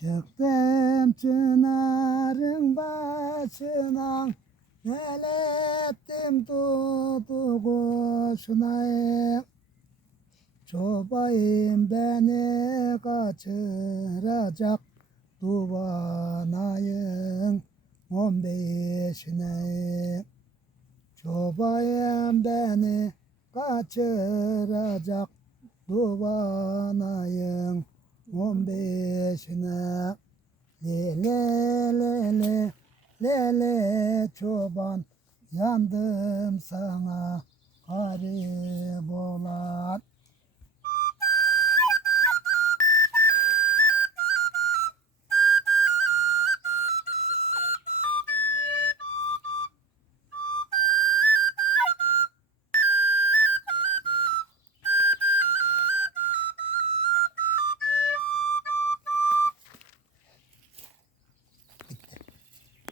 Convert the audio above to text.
Çıktım çınarın başına El ettim tutu kuşuna Çobayım beni kaçıracak Duvan ayın on beşine. Çobayım beni kaçıracak Duvan ayın on beşine le le le le le le çoban yandım sana garip olan